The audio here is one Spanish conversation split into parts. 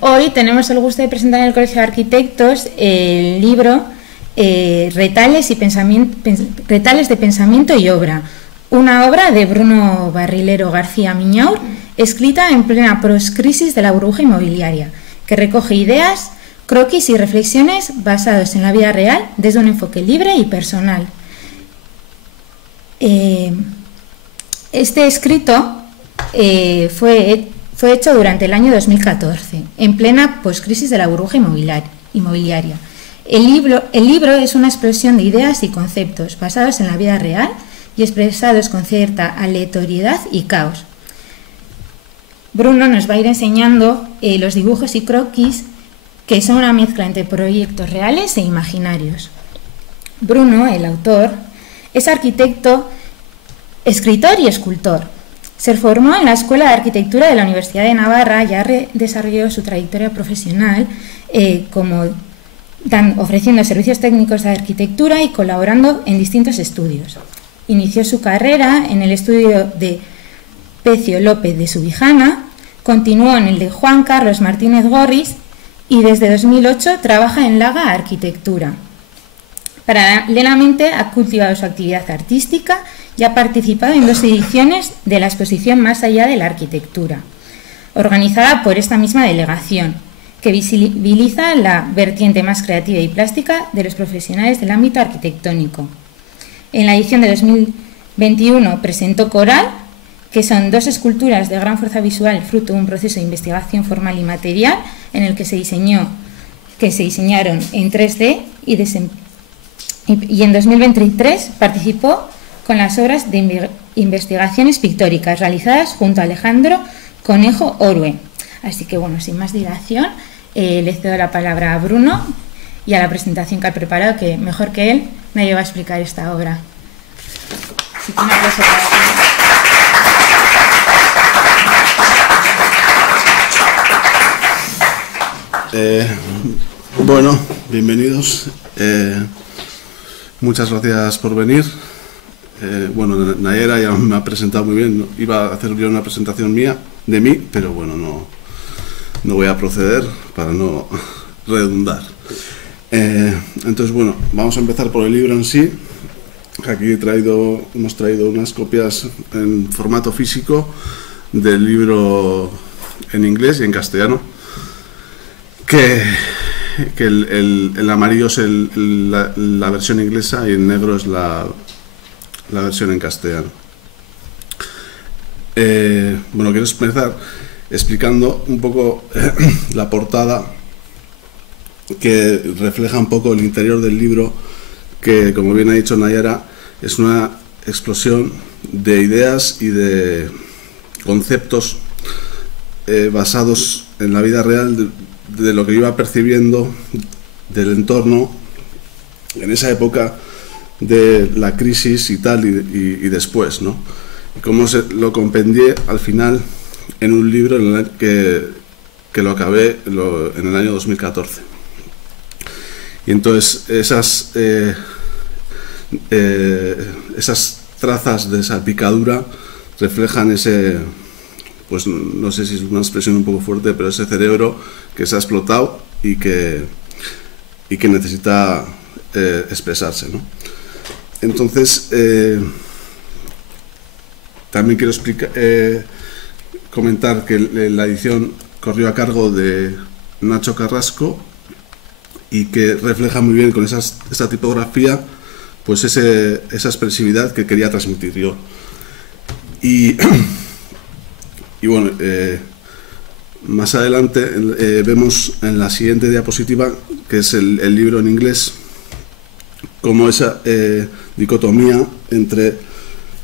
Hoy tenemos el gusto de presentar en el Colegio de Arquitectos el libro Retales de Pensamiento y Obra, una obra de Bruno Barrilero García Miñaur, escrita en plena proscrisis de la burbuja inmobiliaria, que recoge ideas, croquis y reflexiones basados en la vida real desde un enfoque libre y personal. Este escrito fue hecho durante el año 2014, en plena poscrisis de la burbuja inmobiliaria. El libro es una explosión de ideas y conceptos basados en la vida real y expresados con cierta aleatoriedad y caos. Bruno nos va a ir enseñando los dibujos y croquis, que son una mezcla entre proyectos reales e imaginarios. Bruno, el autor, es arquitecto, escritor y escultor. Se formó en la Escuela de Arquitectura de la Universidad de Navarra y ha desarrollado su trayectoria profesional ofreciendo servicios técnicos de arquitectura y colaborando en distintos estudios. Inició su carrera en el estudio de Pecio López de Subijana, continuó en el de Juan Carlos Martínez Gorris y desde 2008 trabaja en Laga Arquitectura. Paralelamente ha cultivado su actividad artística y ha participado en 2 ediciones de la exposición Más allá de la arquitectura, organizada por esta misma delegación, que visibiliza la vertiente más creativa y plástica de los profesionales del ámbito arquitectónico. En la edición de 2021 presentó Coral, que son 2 esculturas de gran fuerza visual fruto de un proceso de investigación formal y material en el que se diseñaron en 3D y en 2023 participó con las obras de investigaciones pictóricas realizadas junto a Alejandro Conejo Orue. Así que, bueno, sin más dilación, le cedo la palabra a Bruno y a la presentación que ha preparado, que mejor que él nadie va a explicar esta obra. Así que un aplauso para él. Bueno, bienvenidos. Muchas gracias por venir. Bueno, Nayera ya me ha presentado muy bien. Iba a hacer yo una presentación mía, de mí, pero bueno, no voy a proceder para no redundar. Entonces, bueno, vamos a empezar por el libro en sí. Aquí hemos traído unas copias en formato físico del libro en inglés y en castellano, que el amarillo es la versión inglesa y el negro es la versión en castellano. Bueno, quiero empezar explicando un poco la portada, que refleja un poco el interior del libro, que, como bien ha dicho Nayara, es una explosión de ideas y de conceptos basados en la vida real de lo que iba percibiendo del entorno en esa época de la crisis y tal, y después, ¿no? Y cómo lo compendié al final en un libro en el que lo acabé en el año 2014. Y entonces esas trazas de esa picadura reflejan ese, pues no sé si es una expresión un poco fuerte, pero ese cerebro que se ha explotado y que necesita expresarse, ¿no? Entonces, también quiero comentar que la edición corrió a cargo de Nacho Carrasco y que refleja muy bien con esta tipografía, pues esa expresividad que quería transmitir yo. Y bueno, más adelante vemos en la siguiente diapositiva, que es el libro en inglés, como esa dicotomía entre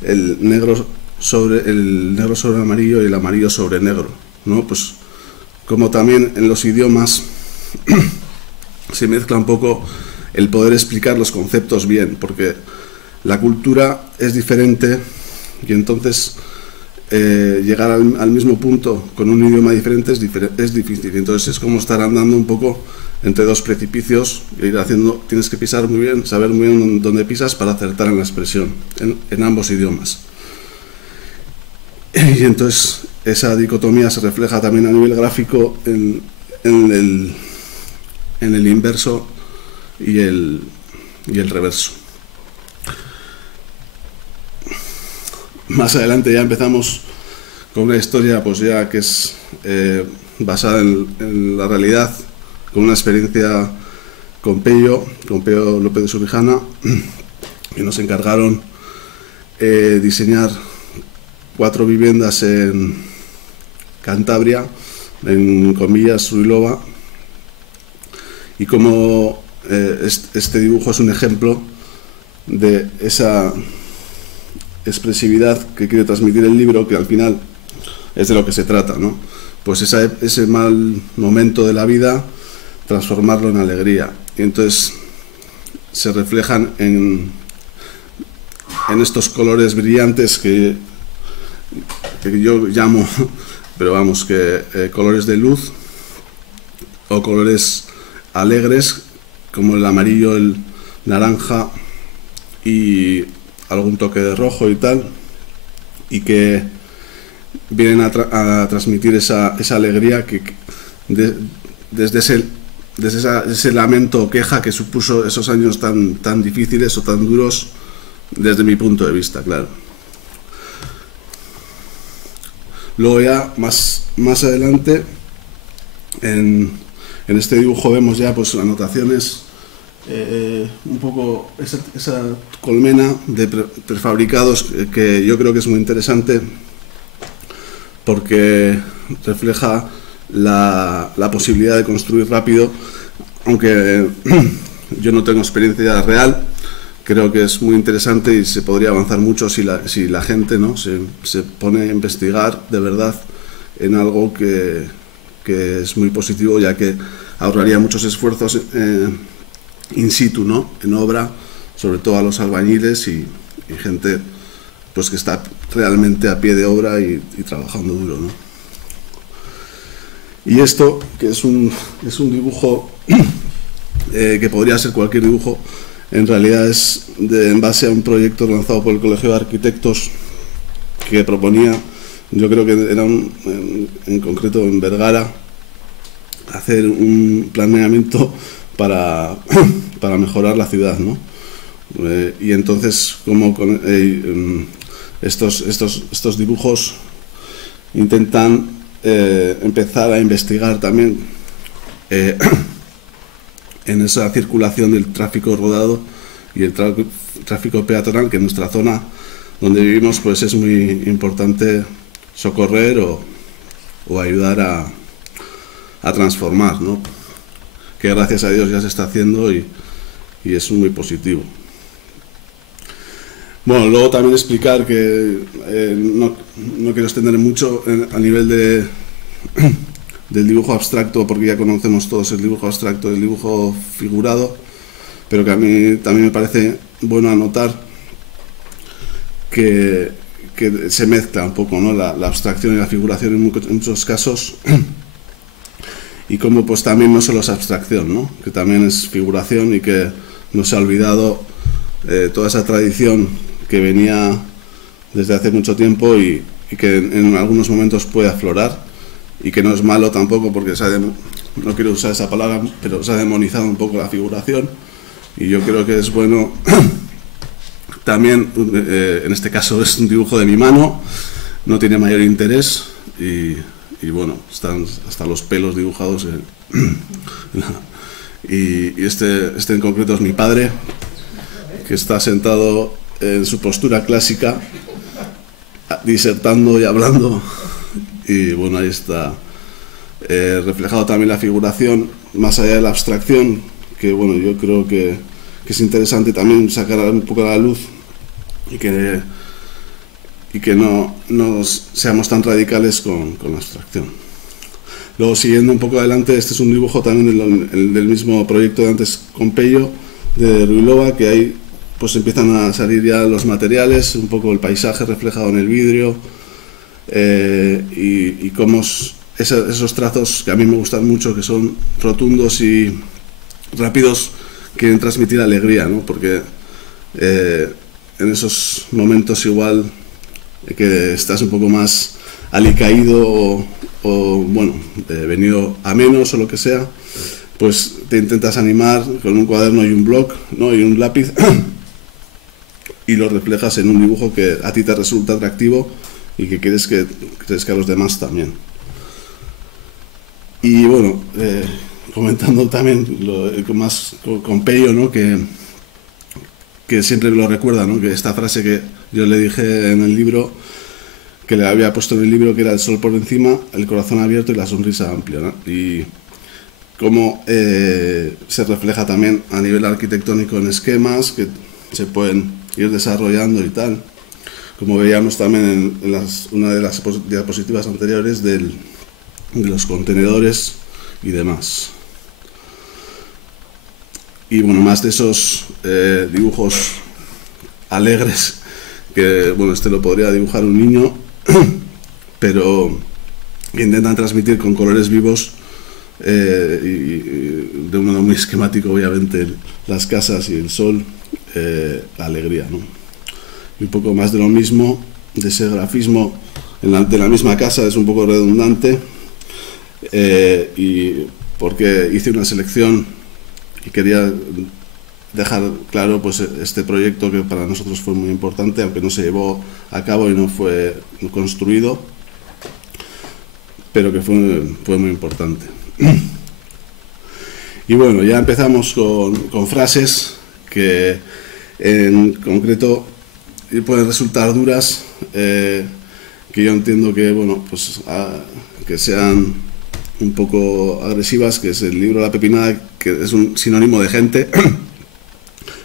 el negro sobre amarillo y el amarillo sobre negro, ¿no? Pues como también en los idiomas se mezcla un poco el poder explicar los conceptos bien, porque la cultura es diferente y entonces llegar al mismo punto con un idioma diferente es difícil. Entonces es como estar andando un poco entre 2 precipicios e ir haciendo, tienes que pisar muy bien, saber muy bien dónde pisas para acertar en la expresión en ambos idiomas. Y entonces esa dicotomía se refleja también a nivel gráfico en el inverso y el reverso. Más adelante ya empezamos con una historia pues ya que es basada en la realidad, con una experiencia con Pello López de Subijana, que nos encargaron diseñar 4 viviendas en Cantabria, en Comillas, Ruilova, y como este dibujo es un ejemplo de esa expresividad que quiere transmitir el libro, que al final es de lo que se trata, ¿no? Pues ese mal momento de la vida, transformarlo en alegría. Y entonces se reflejan en estos colores brillantes que yo llamo, pero vamos, que colores de luz o colores alegres, como el amarillo, el naranja y algún toque de rojo y tal, y que vienen a transmitir esa alegría que desde ese lamento o queja que supuso esos años tan difíciles o tan duros desde mi punto de vista, claro. Luego ya más adelante en este dibujo vemos ya pues anotaciones, un poco esa colmena de prefabricados que yo creo que es muy interesante porque refleja la posibilidad de construir rápido, aunque yo no tengo experiencia real. Creo que es muy interesante y se podría avanzar mucho si la gente, ¿no?, se pone a investigar de verdad en algo que es muy positivo, ya que ahorraría muchos esfuerzos in situ, ¿no?, en obra, sobre todo a los albañiles y gente pues que está realmente a pie de obra y trabajando duro, ¿no? Y esto, que es un dibujo que podría ser cualquier dibujo, en realidad es en base a un proyecto lanzado por el Colegio de Arquitectos que proponía, yo creo que era en concreto en Vergara, hacer un planeamiento para mejorar la ciudad, ¿no? Y entonces, como con estos dibujos intentan empezar a investigar también en esa circulación del tráfico rodado y el tráfico peatonal, que en nuestra zona donde vivimos pues es muy importante socorrer o ayudar a transformar, ¿no?, que gracias a Dios ya se está haciendo y es muy positivo. Bueno, luego también explicar que no quiero extender mucho a nivel del dibujo abstracto, porque ya conocemos todos el dibujo abstracto y el dibujo figurado, pero que a mí también me parece bueno anotar que se mezcla un poco, ¿no?, la abstracción y la figuración en muchos casos, y como pues también no solo es abstracción, ¿no?, que también es figuración, y que no se ha olvidado toda esa tradición que venía desde hace mucho tiempo y que en algunos momentos puede aflorar, y que no es malo tampoco, porque no quiero usar esa palabra, pero se ha demonizado un poco la figuración, y yo creo que es bueno también, en este caso es un dibujo de mi mano, no tiene mayor interés, y bueno, están hasta los pelos dibujados y este en concreto es mi padre, que está sentado en su postura clásica, disertando y hablando, y bueno, ahí está reflejado también la figuración, más allá de la abstracción, que bueno, yo creo que es interesante también sacar un poco a la luz y que no seamos tan radicales con la abstracción. Luego, siguiendo un poco adelante, este es un dibujo también del mismo proyecto de antes con Pello, de Ruilova, que ahí pues empiezan a salir ya los materiales, un poco el paisaje reflejado en el vidrio, y cómo esos trazos que a mí me gustan mucho, que son rotundos y rápidos, quieren transmitir alegría, ¿no?, porque en esos momentos igual que estás un poco más alicaído o bueno, venido a menos o lo que sea, pues te intentas animar con un cuaderno y un bloc, ¿no? Y un lápiz y lo reflejas en un dibujo que a ti te resulta atractivo y que crees que a los demás también. Y bueno, comentando también con más con Pello, ¿no? que siempre lo recuerda, ¿no? Que esta frase que yo le dije en el libro, que le había puesto en el libro, que era el sol por encima, el corazón abierto y la sonrisa amplia, ¿no? Y cómo se refleja también a nivel arquitectónico en esquemas que se pueden ir desarrollando y tal, como veíamos también en una de las diapositivas anteriores de los contenedores y demás. Y bueno, más de esos dibujos alegres, que bueno, este lo podría dibujar un niño, pero que intentan transmitir con colores vivos y de un modo muy esquemático, obviamente, las casas y el sol, la alegría, ¿no? Y un poco más de lo mismo, de ese grafismo de la misma casa, es un poco redundante, y porque hice una selección y quería dejar claro pues este proyecto que para nosotros fue muy importante, aunque no se llevó a cabo y no fue construido, pero que fue muy importante. Y bueno, ya empezamos con frases que en concreto pueden resultar duras, que yo entiendo que, bueno, pues que sean un poco agresivas, que es el libro La Pepinada, que es un sinónimo de gente,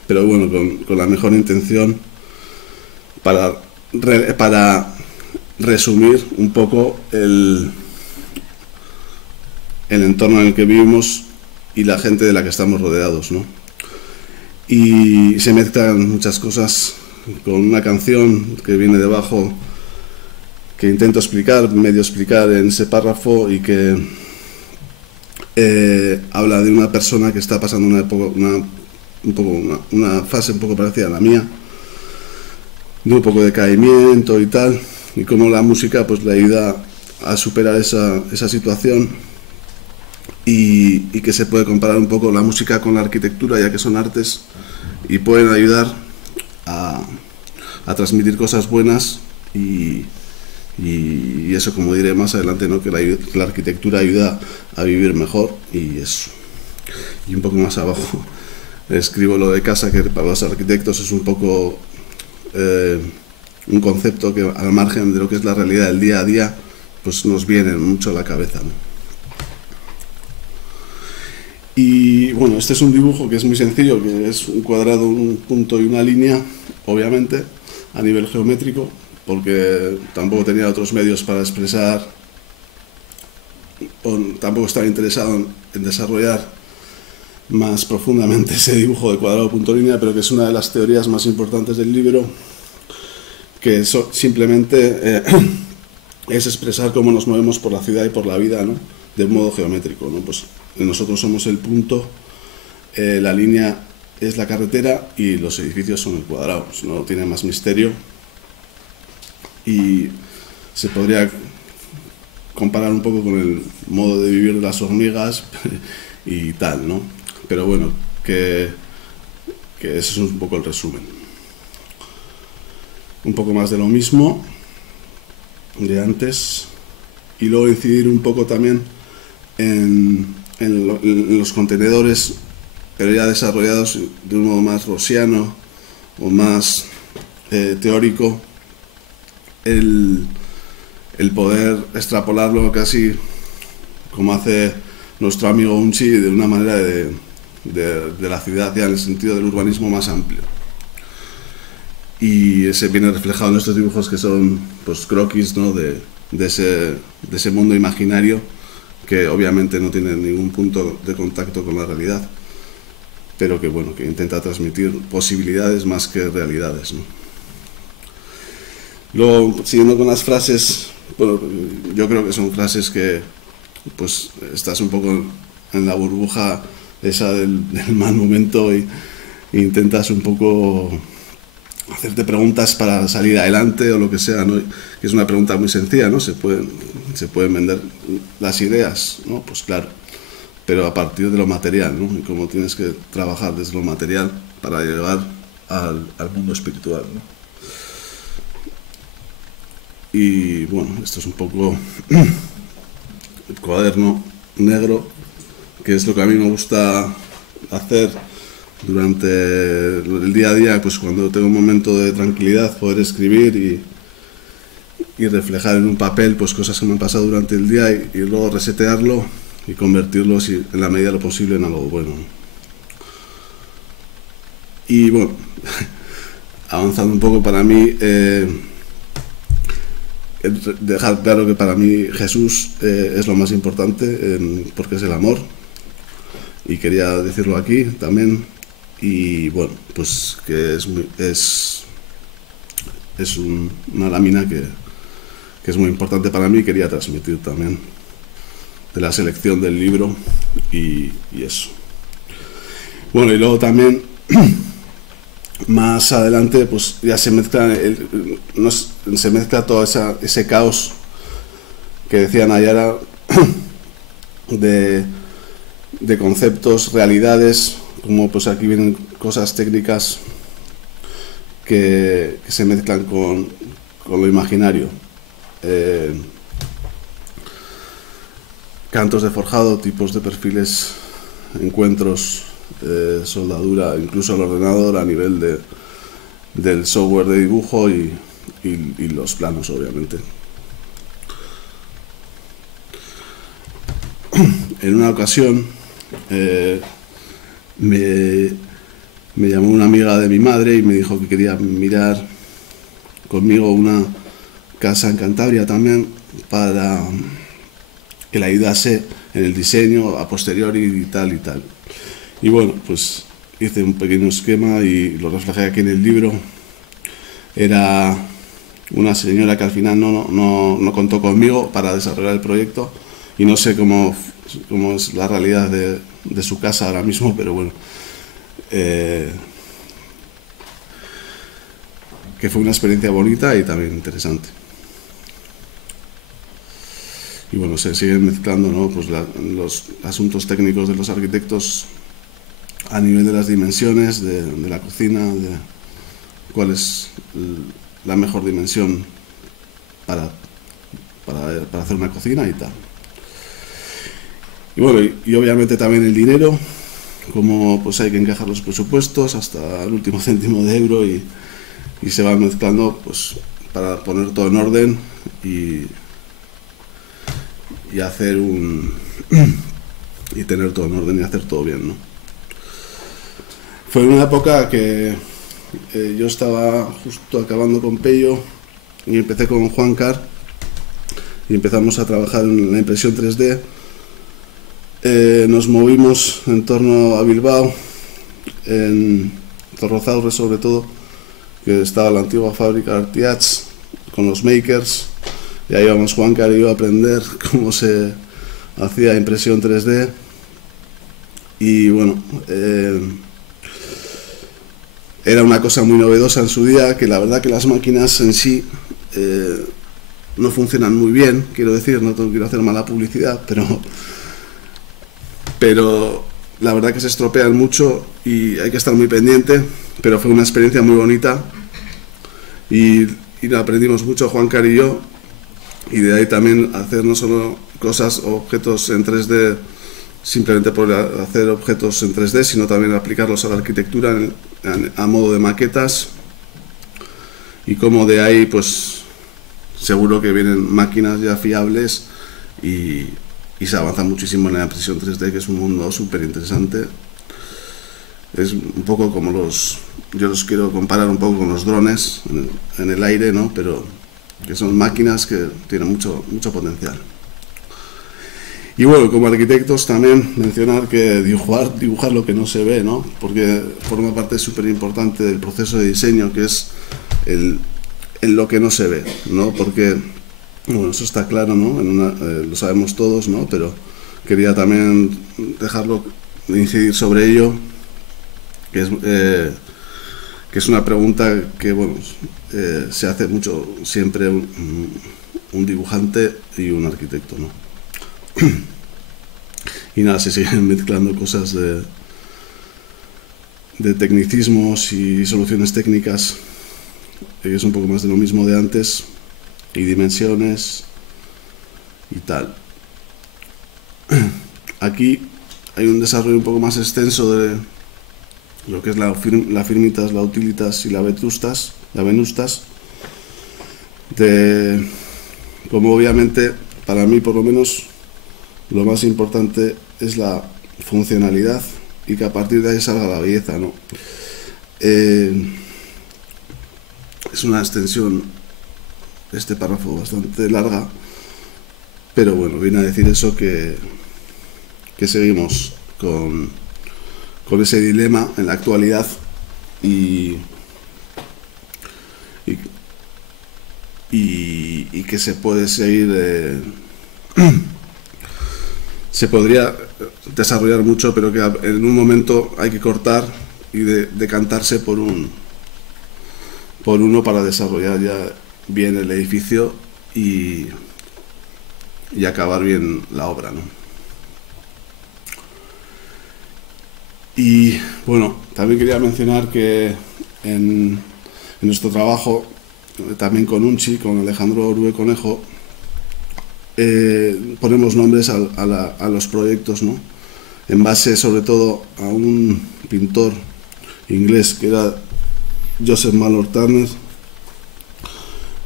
pero bueno, con la mejor intención para resumir un poco el entorno en el que vivimos y la gente de la que estamos rodeados, ¿no? Y se mezclan muchas cosas con una canción que viene debajo, que intento medio explicar en ese párrafo, y que habla de una persona que está pasando una fase un poco parecida a la mía, de un poco de decaimiento y tal, y cómo la música pues le ayuda a superar esa situación, y que se puede comparar un poco la música con la arquitectura, ya que son artes y pueden ayudar a transmitir cosas buenas, y eso, como diré más adelante, ¿no? Que la arquitectura ayuda a vivir mejor, y eso. Y un poco más abajo escribo lo de casa, que para los arquitectos es un poco un concepto que, al margen de lo que es la realidad del día a día, pues nos viene mucho a la cabeza, ¿no? Y bueno, este es un dibujo que es muy sencillo, que es un cuadrado, un punto y una línea, obviamente, a nivel geométrico, porque tampoco tenía otros medios para expresar, o tampoco estaba interesado en desarrollar más profundamente ese dibujo de cuadrado, punto, línea, pero que es una de las teorías más importantes del libro, que simplemente es expresar cómo nos movemos por la ciudad y por la vida, ¿no? De un modo geométrico, ¿no? Pues nosotros somos el punto, la línea es la carretera y los edificios son el cuadrado. Pues no tiene más misterio, y se podría comparar un poco con el modo de vivir de las hormigas y tal, ¿no? Pero bueno, que ese es un poco el resumen. Un poco más de lo mismo de antes, y luego incidir un poco también en los contenedores, pero ya desarrollados de un modo más rosiano o más teórico, el poder extrapolarlo casi como hace nuestro amigo Unchi, de una manera de la ciudad, ya en el sentido del urbanismo más amplio. Y ese viene reflejado en estos dibujos, que son pues croquis, ¿no? de ese mundo imaginario, que obviamente no tiene ningún punto de contacto con la realidad, pero que bueno, que intenta transmitir posibilidades más que realidades, ¿no? Luego, siguiendo con las frases, bueno, yo creo que son frases que pues estás un poco en la burbuja esa del mal momento, y intentas un poco hacerte preguntas para salir adelante o lo que sea, ¿no? Que es una pregunta muy sencilla, ¿no? Se pueden vender las ideas, ¿no? Pues claro, pero a partir de lo material, ¿no? Y cómo tienes que trabajar desde lo material para llegar al mundo espiritual, ¿no? Y bueno, esto es un poco el cuaderno negro, que es lo que a mí me gusta hacer durante el día a día, pues cuando tengo un momento de tranquilidad, poder escribir y reflejar en un papel pues cosas que me han pasado durante el día y luego resetearlo y convertirlo en la medida de lo posible en algo bueno. Y bueno, avanzando un poco, para mí dejar claro que para mí Jesús es lo más importante, porque es el amor, y quería decirlo aquí también. Y bueno, pues que es una lámina que es muy importante para mí, quería transmitir también de la selección del libro y eso. Bueno, y luego también más adelante pues ya se mezcla todo ese caos que decía Nayara de conceptos, realidades, como pues aquí vienen cosas técnicas que se mezclan con lo imaginario. Cantos de forjado, tipos de perfiles, encuentros, soldadura, incluso el ordenador a nivel del software de dibujo y los planos, obviamente. En una ocasión me llamó una amiga de mi madre y me dijo que quería mirar conmigo una casa en Cantabria también, para que la ayudase en el diseño a posteriori y tal y tal. Y bueno, pues hice un pequeño esquema y lo reflejé aquí en el libro. Era una señora que al final no contó conmigo para desarrollar el proyecto, y no sé cómo es la realidad de su casa ahora mismo, pero bueno, que fue una experiencia bonita y también interesante. Y bueno, se siguen mezclando, ¿no? Pues los asuntos técnicos de los arquitectos a nivel de las dimensiones de la cocina, de cuál es la mejor dimensión para hacer una cocina y tal. Y bueno, y obviamente también el dinero, como pues hay que encajar los presupuestos hasta el último céntimo de euro, y se va mezclando pues para poner todo en orden y hacer y tener todo en orden y hacer todo bien, ¿no? Fue una época que yo estaba justo acabando con Pello y empecé con Juan Car y empezamos a trabajar en la impresión 3D. Nos movimos en torno a Bilbao, en Zorrozaurre sobre todo, que estaba la antigua fábrica de Artiach con los makers, y ahí íbamos Juan Car y yo a aprender cómo se hacía impresión 3D. Y bueno, era una cosa muy novedosa en su día, que la verdad que las máquinas en sí no funcionan muy bien, quiero decir, no quiero hacer mala publicidad, pero la verdad que se estropean mucho y hay que estar muy pendiente, pero fue una experiencia muy bonita y aprendimos mucho Juan Car y yo, y de ahí también hacer no solo cosas o objetos en 3D simplemente por hacer objetos en 3D, sino también aplicarlos a la arquitectura a modo de maquetas, y como de ahí pues seguro que vienen máquinas ya fiables y se avanza muchísimo en la impresión 3D, que es un mundo súper interesante. Es un poco como yo los quiero comparar un poco con los drones en el aire, ¿no? Pero que son máquinas que tienen mucho potencial. Y bueno, como arquitectos también mencionar que dibujar lo que no se ve, ¿no? Porque forma parte súper importante del proceso de diseño, que es en lo que no se ve, ¿no? Porque, bueno, eso está claro, ¿no? Lo sabemos todos, ¿no? Pero quería también incidir sobre ello, que que es una pregunta que, bueno, se hace mucho siempre un dibujante y un arquitecto, ¿no? Y nada, se siguen mezclando cosas de tecnicismos y soluciones técnicas, que es un poco más de lo mismo de antes, y dimensiones y tal. Aquí hay un desarrollo un poco más extenso de lo que es la firmitas, la utilitas y la venustas, de como obviamente para mí por lo menos lo más importante es la funcionalidad y que a partir de ahí salga la belleza, ¿no? Es una extensión, este párrafo, bastante larga, pero bueno, viene a decir eso, que seguimos con ese dilema en la actualidad y que se puede seguir, se podría desarrollar mucho, pero que en un momento hay que cortar y decantarse por uno para desarrollar ya bien el edificio y acabar bien la obra, ¿no? Y bueno, también quería mencionar que en nuestro trabajo, también con Unchi, con Alejandro Orue Conejo, ponemos nombres a los proyectos, ¿no? En base sobre todo a un pintor inglés que era Joseph Mallord Turner,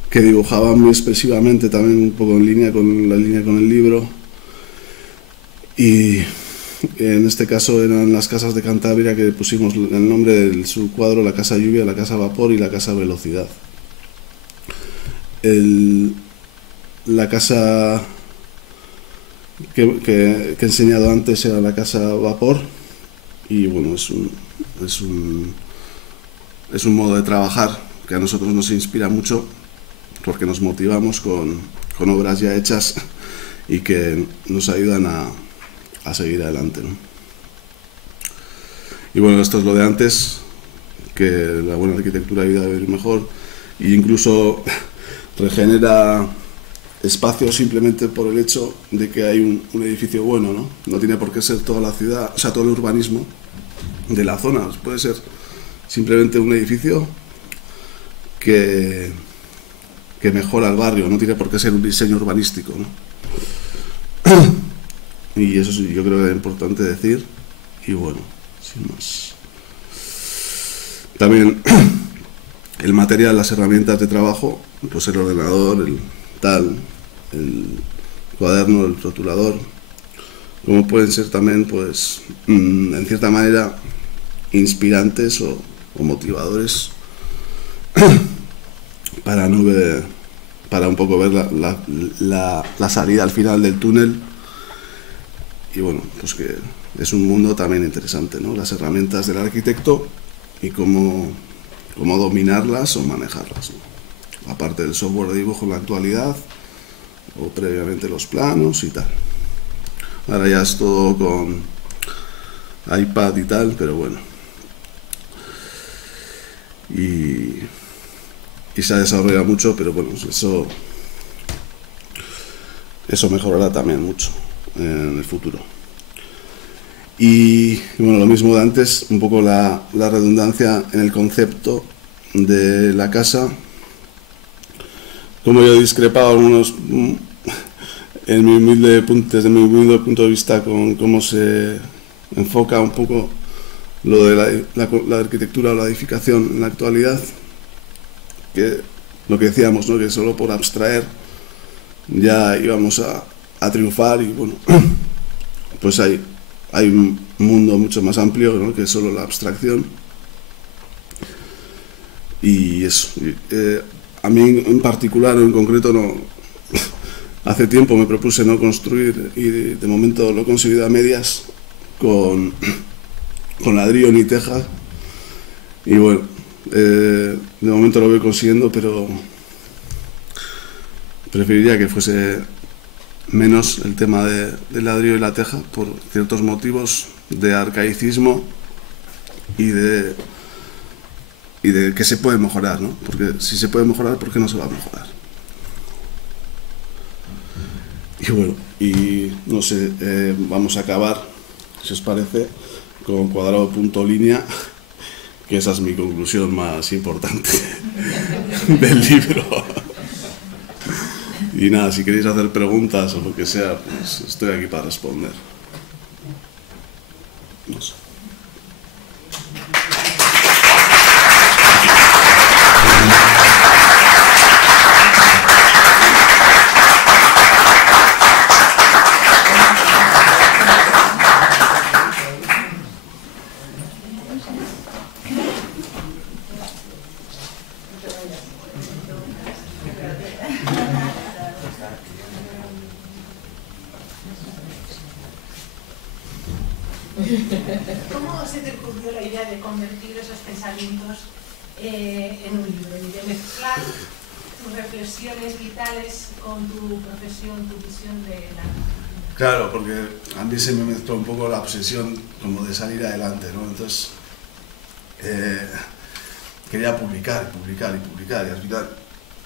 que dibujaba muy expresivamente, también un poco en línea con el libro, y en este caso eran las casas de Cantabria, que pusimos el nombre del subcuadro: la casa lluvia, la casa vapor y la casa velocidad. La casa que he enseñado antes era la casa vapor, y bueno, es un modo de trabajar que a nosotros nos inspira mucho, porque nos motivamos con obras ya hechas y que nos ayudan a seguir adelante, ¿no? Y bueno, esto es lo de antes, que la buena arquitectura ayuda a vivir mejor e incluso regenera espacio simplemente por el hecho de que hay un edificio bueno, ¿no? No tiene por qué ser toda la ciudad, o sea, todo el urbanismo de la zona. Puede ser simplemente un edificio que mejora el barrio, no tiene por qué ser un diseño urbanístico, ¿no? Y eso sí, yo creo que es importante decir. Y bueno, sin más. También el material, las herramientas de trabajo, pues el ordenador, el cuaderno, el rotulador, como pueden ser también, pues, en cierta manera, inspirantes o motivadores para un poco ver la salida al final del túnel. Y bueno, pues que es un mundo también interesante, ¿no? Las herramientas del arquitecto y cómo dominarlas o manejarlas, ¿no? Aparte del software de dibujo en la actualidad, o previamente los planos y tal. Ahora ya es todo con iPad y tal, pero bueno. Y se ha desarrollado mucho, pero bueno, eso mejorará también mucho en el futuro. Y bueno, lo mismo de antes, un poco la redundancia en el concepto de la casa. Como yo he discrepado algunos desde mi humilde punto de vista con cómo se enfoca un poco lo de la arquitectura o la edificación en la actualidad, que lo que decíamos, ¿no? Que solo por abstraer ya íbamos a triunfar, y bueno, pues hay un mundo mucho más amplio, ¿no? Que solo la abstracción. Y eso, a mí en particular o en concreto no, hace tiempo me propuse no construir, y de momento lo he conseguido a medias con ladrillo ni teja, y bueno, de momento lo voy consiguiendo, pero preferiría que fuese menos el tema del ladrillo y la teja, por ciertos motivos de arcaicismo y de y de que se puede mejorar, ¿no? Porque si se puede mejorar, ¿por qué no se va a mejorar? Y bueno, y no sé, vamos a acabar, si os parece, con cuadrado punto línea, que esa es mi conclusión más importante del libro. Y nada, si queréis hacer preguntas o lo que sea, pues estoy aquí para responder. No sé. ¿Cómo se te ocurrió la idea de convertir esos pensamientos en un libro y de mezclar tus reflexiones vitales con tu profesión, tu visión de la arquitectura? Claro, porque a mí se me mezcló un poco la obsesión como de salir adelante, ¿no? Entonces quería publicar y publicar y publicar, y al final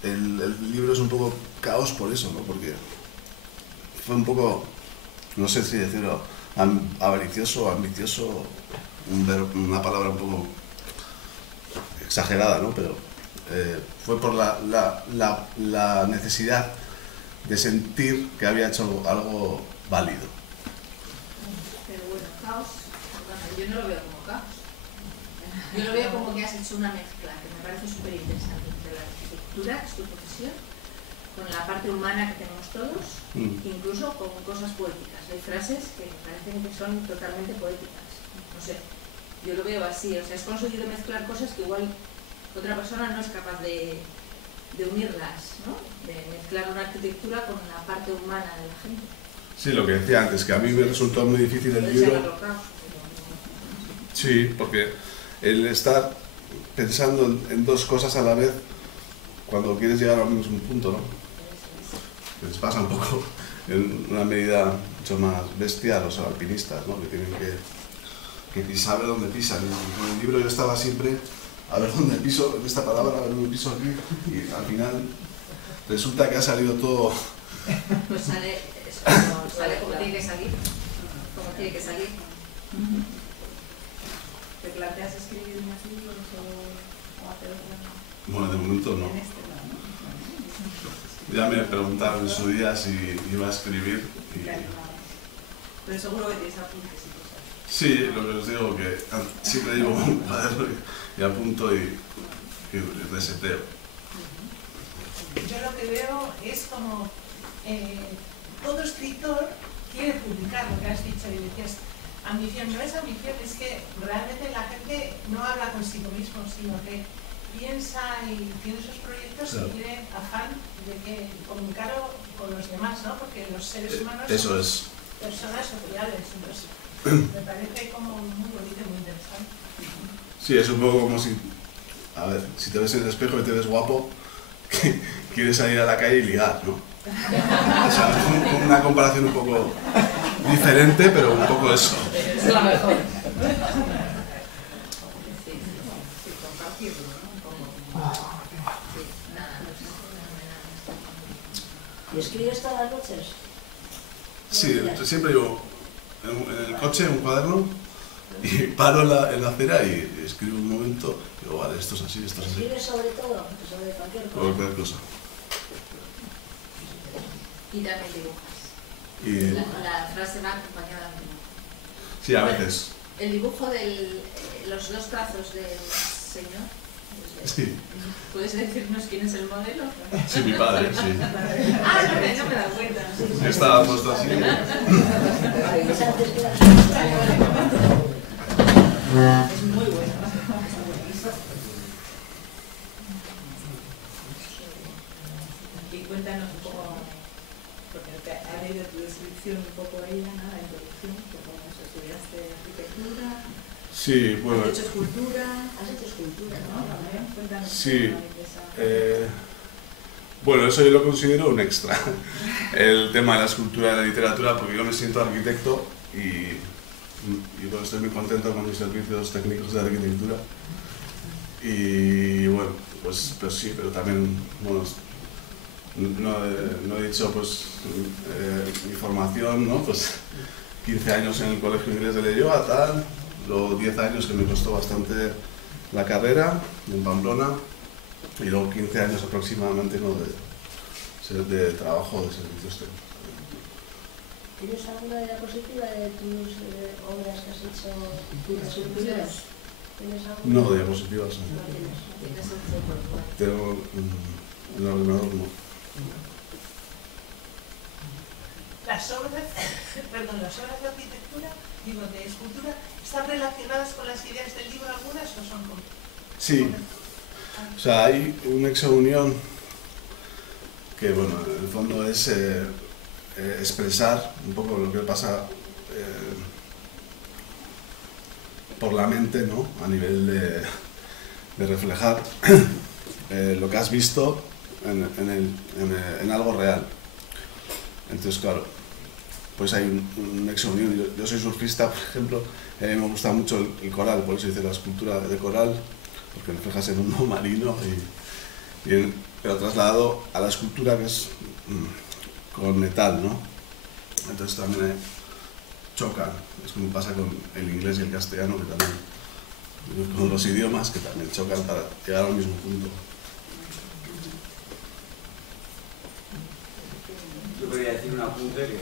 el libro es un poco caos por eso, ¿no? Porque fue un poco, no sé si decirlo, avaricioso, ambicioso, una palabra un poco exagerada, ¿no? Pero fue por la necesidad de sentir que había hecho algo válido. Pero bueno, caos, yo no lo veo como caos. Yo lo veo como que has hecho una mezcla que me parece súper interesante entre la arquitectura, que es tu profesión, con la parte humana que tenemos todos, incluso con cosas poéticas. Hay frases que me parecen que son totalmente poéticas. No sé, yo lo veo así. O sea, has conseguido mezclar cosas que igual otra persona no es capaz de unirlas, ¿no? De mezclar una arquitectura con la parte humana de la gente. Sí, lo que decía antes, que a mí me resultó muy difícil el libro. Sí, porque el estar pensando en dos cosas a la vez, cuando quieres llegar al mismo punto, ¿no? Les pasa un poco en una medida mucho más bestia a los alpinistas, ¿no? Que tienen que saber dónde pisan. Y con el libro yo estaba siempre a ver dónde piso en esta palabra, a ver dónde piso aquí, y al final resulta que ha salido todo. Pues sale como tiene que salir. Como tiene que salir. ¿Te planteas escribir más libros o hacer otra? Bueno, de momento no. Ya me preguntaron en su día si iba a escribir. Pero seguro que tienes apuntes y cosas. Sí, lo que os digo, que siempre llevo un cuaderno y apunto y reseteo. Yo lo que veo es como todo escritor quiere publicar lo que has dicho y decías, ambición. No es ambición, es que realmente la gente no habla consigo mismo, sino que piensa y tiene sus proyectos, claro, y tiene afán de comunicarlo con los demás, ¿no? Porque los seres humanos son personas sociales. Entonces, me parece como muy bonito y muy interesante. Sí, es un poco como si, a ver, si te ves en el espejo y te ves guapo, quieres salir a la calle y ligar, ¿no? O sea, una comparación un poco diferente, pero un poco eso. Es la mejor. ¿Y escribes todas las noches? Sí, siempre llevo en el coche un cuaderno y paro en la acera y escribo un momento y digo, vale, esto es así, esto es así. ¿Escribes sobre todo? ¿Sobre cualquier cosa? Cualquier cosa. Y también dibujas. Y La frase va acompañada de un dibujo. sí, a veces. El dibujo de los dos trazos del señor. Sí. ¿Puedes decirnos quién es el modelo? Sí, mi padre, sí. Ah, no me he dado cuenta. Estaba puesto así. Es muy bueno. Y cuéntanos un poco, porque ha leído tu descripción un poco ella, ¿no? La introducción, que como estudiaste arquitectura. Sí, bueno. ¿Has hecho escultura, ¿no? Cuéntanos. Sí. Bueno, eso yo lo considero un extra. El tema de la escultura y la literatura, porque yo me siento arquitecto y bueno, estoy muy contento con mis servicios técnicos de arquitectura. Y bueno, pues sí, pero también, bueno, no he dicho pues mi formación, ¿no? Pues 15 años en el Colegio Inglés de Leioa, tal, luego 10 años que me costó bastante la carrera en Pamplona y luego 15 años aproximadamente, ¿no? de trabajo de servicios técnicos. ¿Tienes alguna diapositiva de tus obras que has hecho, tus esculturas? No, diapositivas no. No tienes. Tengo el ordenador, no. Las obras de arquitectura, digo, de escultura, ¿están relacionadas con las ideas del libro algunas o son con...? Sí, o sea, hay un nexo de unión que, bueno, en el fondo es expresar un poco lo que pasa por la mente, ¿no? A nivel de reflejar lo que has visto en algo real. Entonces, claro, pues hay un nexo de unión. Yo soy surfista, por ejemplo, me gusta mucho el coral, por eso hice la escultura de coral, porque refleja ese mundo marino, pero trasladado a la escultura que es con metal, ¿no? Entonces también chocan, es como pasa con el inglés y el castellano, que también, con los idiomas que también chocan para llegar al mismo punto. Yo quería decir un apunte que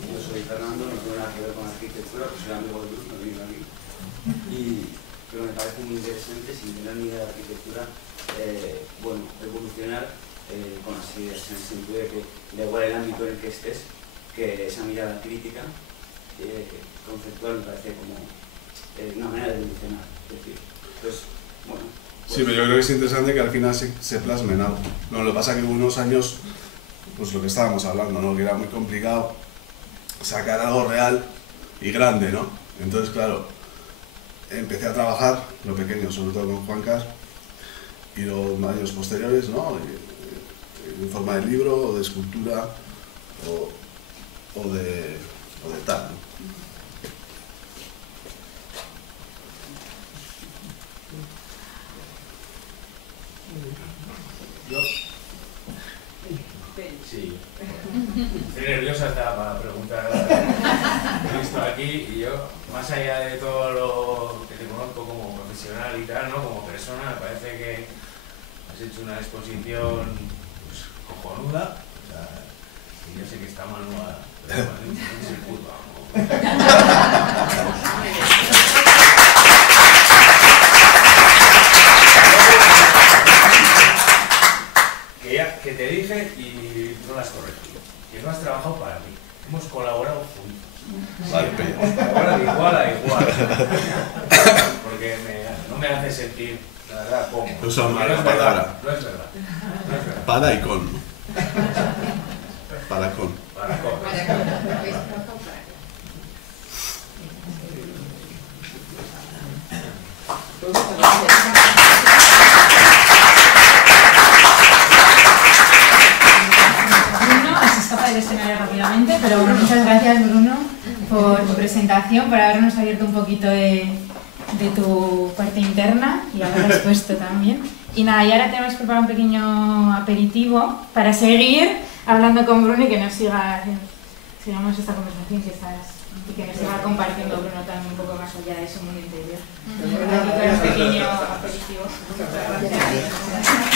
yo soy Fernando, no tengo nada que ver con arquitectura, pues soy amigo de Luz, no vivo aquí. Pero me parece muy interesante, sin tener ni idea de arquitectura, bueno, evolucionar con las ideas, en el sentido de que da igual el ámbito en el que estés, que esa mirada crítica, conceptual, me parece como una manera de evolucionar. Es decir, pues, bueno, pues, sí, pero yo creo que es interesante que al final se plasme en algo. No, lo que pasa es que hubo unos años, pues lo que estábamos hablando, ¿no? Que era muy complicado sacar algo real y grande, ¿no? Entonces, claro, empecé a trabajar lo pequeño, sobre todo con Juan Carlos, y los años posteriores, ¿no? En forma de libro o de escultura o de tal, ¿no? Yo. Sí. Estoy nerviosa hasta para preguntar. He visto aquí y yo, más allá de todo lo que te conozco como profesional y tal, ¿no? Como persona, me parece que has hecho una exposición pues, cojonuda. O sea, y yo sé que está manual, pero bueno, no es el puto amo. Que te dije y no las corregí, que no has trabajado para mí, hemos colaborado juntos. Vale, hemos colaborado igual a igual, porque no me hace sentir, la verdad, cómodo. Usa No mala es palabra. verdad, no es verdad. Para y con, ¿no? Para con. Para con. Del escenario rápidamente, pero bueno, muchas gracias Bruno por tu presentación, por habernos abierto un poquito de tu parte interna y haberlo expuesto también. Y nada, y ahora tenemos preparado un pequeño aperitivo para seguir hablando con Bruno y que nos sigamos esta conversación y que nos siga compartiendo Bruno también un poco más allá de su mundo interior. Aquí con un pequeño aperitivo. Muchas gracias.